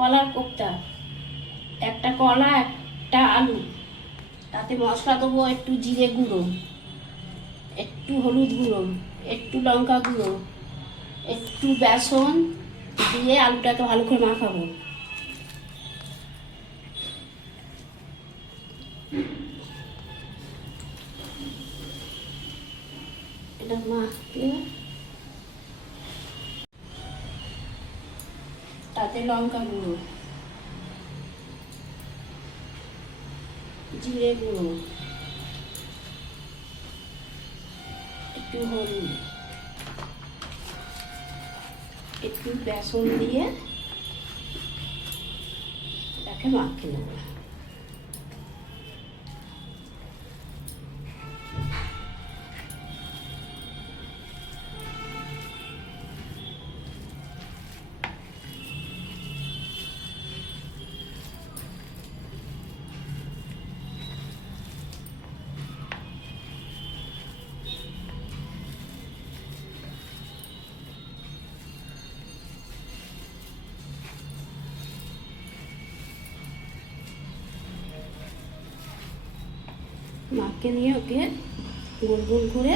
কলার কোপ্তা, একটা কলা একটা আলু, তাতে মশলা দেবো একটু জিরে গুঁড়ো, একটু হলুদ গুঁড়ো, একটু লঙ্কা গুঁড়ো, একটু বেসন দিয়ে আলুটাকে ভালো করে মাখাবো। এটা মাখিয়ে তাতে লঙ্কা গুঁড়ো, জিরে গুঁড়ো, একটু হলুদ, একটু বেসন দিয়ে এটাকে মাখিয়ে নেব। মাখিয়ে নিয়ে ওকে গোল গোল করে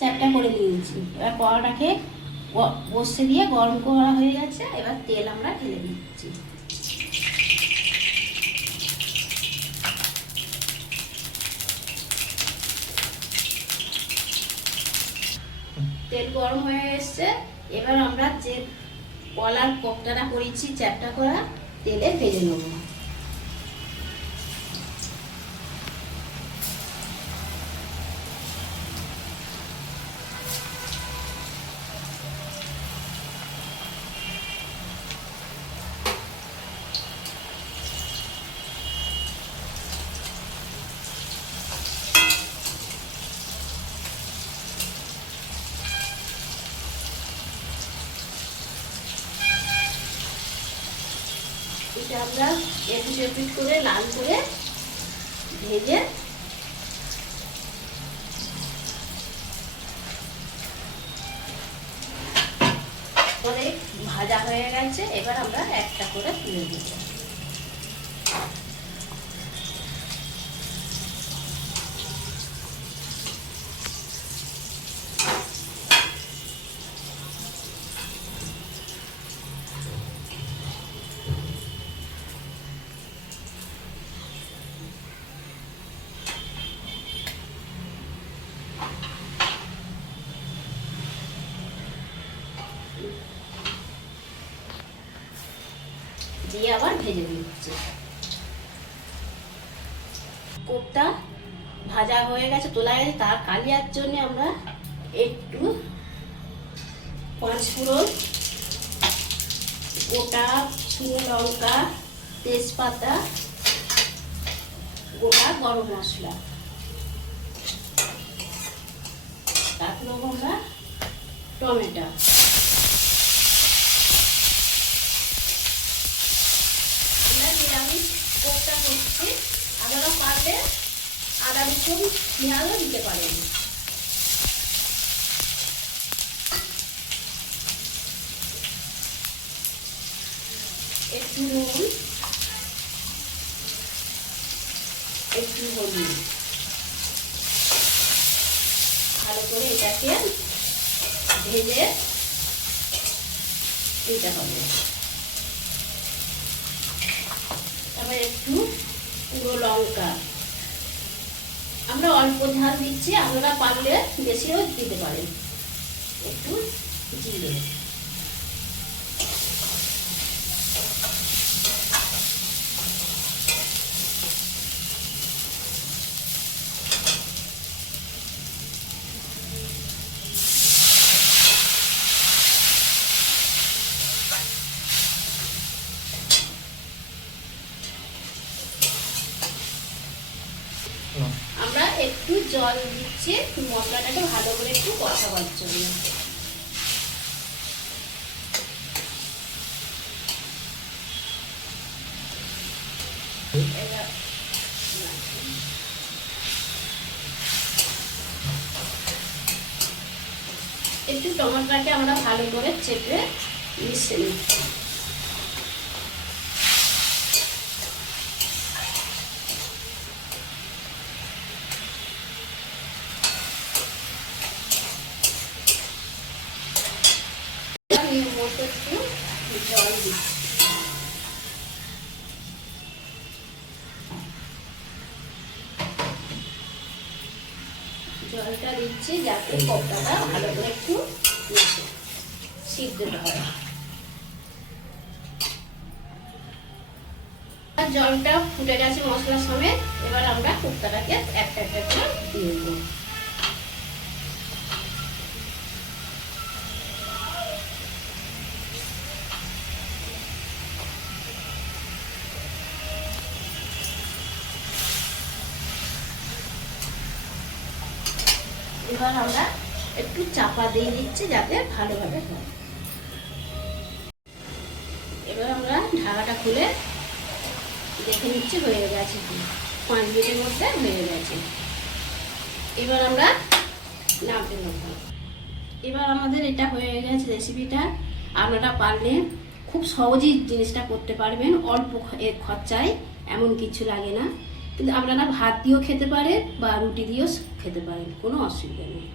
চ্যাপটা করে দিয়েছি। এবার কড়াটাকে বসে দিয়ে গরম করা হয়ে গেছে, এবার তেল আমরা ঢেলে দিচ্ছি। তেল গরম হয়ে এসছে, এবার আমরা যে কলার কোপ্তাটা করেছি চ্যাপটা করা, তেলে ভেজে নেব। এটা আমরা এপিট এপিট করে লাল করে ভেজে অনেক ভাজা হয়ে গেছে, এবার আমরা একটা করে তুলে দেব। দিয়ে আবার ভেজে দিচ্ছি। কোপ্তা ভাজা হয়ে গেছে, তোলা গেছে, তার কালিয়ার জন্য আমরা একটু 5 ফোড়ন, গোটা শুকনো লঙ্কা, তেজপাতা, গোটা গরম মশলা, তারপর আমরা টমেটো, নিরামিষ কোপ্তা করছি, আপনারা পারলে আদা রসুন পেঁয়াজও দিতে পারেন। একটু নুন, একটু হলুদ, ভালো করে এটাকে ভেজে দিতে হবে। তারপর একটু পুরো লঙ্কা, আমরা অল্প ঝাল দিচ্ছি, আপনারা পারলে বেশিও দিতে পারেন। একটু জিরে, একটু জল দিচ্ছে মশলাটাকে ভালো করে একটু কষাবার জন্য। একটু টমেটোটাকে আমরা ভালো করে চেপে মিশিয়ে নিচ্ছি। মতো একটু জল দিচ্ছি। জলটা দিচ্ছি যাতে কোপ্তাটা ভালো করে একটু সিদ্ধ হয়। জলটা ফুটে গেছে মশলার সমেত, এবার আমরা কোপ্তাটাকে একটা একটা করে দিয়ে দেবো। এবার আমরা একটু চাপা দিয়ে দিচ্ছি যাতে ভালোভাবে হয়। এবার আমরা ঢাকাটা খুলে দেখে নিচ্ছি হয়ে গেছে কি, 5 মিনিটের মধ্যে হয়ে গেছে। এবার আমরা নামতে দেবো। এবার আমাদের এটা হয়ে গেছে রেসিপিটা। আপনারা পারলে খুব সহজেই জিনিসটা করতে পারবেন, অল্প খরচায়, এমন কিছু লাগে না। কিন্তু আপনারা ভাত দিয়েও খেতে পারেন বা রুটি দিয়েও খেতে পারেন, কোনো অসুবিধা নেই।